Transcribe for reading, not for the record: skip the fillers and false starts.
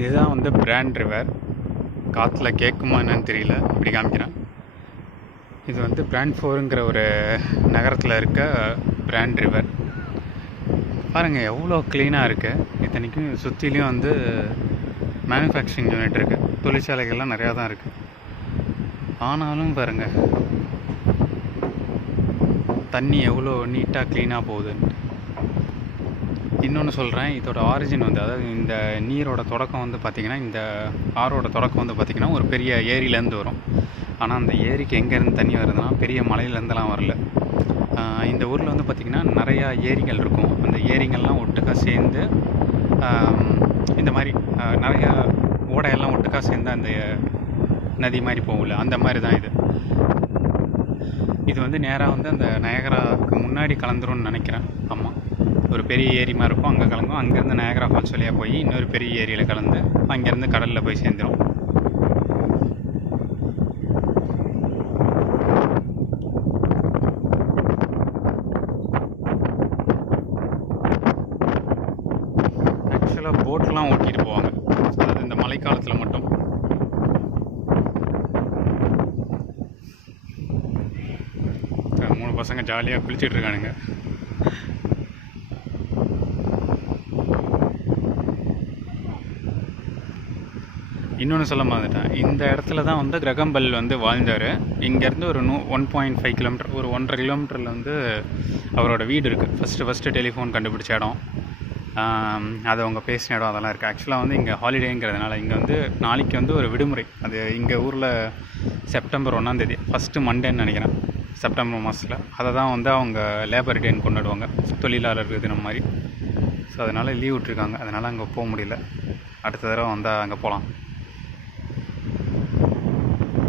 இதுதான் வந்து brand river. காற்றுல கேட்குமா என்னன்னு தெரியல, இப்படி காமிக்கிறேன். இது வந்து பிராண்ட்ஃபோருங்கிற ஒரு நகரத்தில் இருக்க பிராண்ட் ரிவர். பாருங்கள் எவ்வளோ க்ளீனாக இருக்குது. இத்தனைக்கும் சுற்றிலையும் வந்து மேனுஃபேக்சரிங் யூனிட் இருக்குது, தொழிற்சாலைகள்லாம் நிறையா தான் இருக்குது. ஆனாலும் பாருங்கள் தண்ணி எவ்வளோ நீட்டாக க்ளீனாக போகுதுன்ட்டு. இன்னொன்று சொல்கிறேன், இதோட ஆரிஜின் வந்து, அதாவது இந்த நீரோட தொடக்கம் வந்து பார்த்திங்கன்னா, இந்த ஆறோட தொடக்கம் வந்து பார்த்திங்கன்னா ஒரு பெரிய ஏரியிலேருந்து வரும். ஆனால் அந்த ஏரிக்கு எங்கேருந்து தண்ணி வருதுன்னா பெரிய மலையிலேருந்துலாம் வரல. இந்த ஊரில் வந்து பார்த்திங்கன்னா நிறையா ஏரிகள் இருக்கும். அந்த ஏரிகள்லாம் ஒட்டுக்கா சேர்ந்து இந்த மாதிரி நிறையா ஓடையெல்லாம் ஒட்டுக்கா சேர்ந்து அந்த நதி மாதிரி போகல, அந்த மாதிரி தான் இது. இது வந்து நேராக வந்து அந்த நயகராவுக்கு முன்னாடி கலந்துரும்னு நினைக்கிறேன். ஆமாம், ஒரு பெரிய ஏரி மாதிரி இருக்கும், அங்கே கலங்கும். அங்கேருந்து நயகரா ஃபால்ஸ் வழியாக போய் இன்னொரு பெரிய ஏரியில் கலந்து அங்கேருந்து கடலில் போய் சேர்ந்துடும். ஆக்சுவலாக போட்லாம் ஓட்டிகிட்டு போவாங்க, அதாவது இந்த மழைக்காலத்தில் மட்டும். மூணு பசங்க ஜாலியாக குளிச்சுட்டு இருக்கானுங்க. இன்னொன்று சொல்ல மறந்துட்டேன், இந்த இடத்துல தான் வந்து கிரகம் பெல் வந்து வாழ்ந்தார். இங்கேருந்து ஒரு 1.5 கிலோமீட்டர், ஒரு 1.5 கிலோமீட்டரில் வந்து அவரோட வீடு இருக்குது. ஃபஸ்ட்டு டெலிஃபோன் கண்டுபிடிச்ச இடம், அது அவங்க பேசின இடம், அதெல்லாம் இருக்குது. ஆக்சுவலாக வந்து இங்கே ஹாலிடேங்கிறதுனால இங்கே வந்து நாளைக்கு வந்து ஒரு விடுமுறை. அது இங்கே ஊரில் செப்டம்பர் 1 ஃபஸ்ட்டு மண்டேன்னு நினைக்கிறேன், செப்டம்பர் மாதத்தில். அதை தான் வந்து அவங்க லேபர் டேன்னு கொண்டாடுவாங்க, தொழிலாளர் தினம் மாதிரி. ஸோ அதனால் லீவ் விட்ருக்காங்க, அதனால் அங்கே போக முடியல. அடுத்த தடவை வந்தால் அங்கே போகலாம்.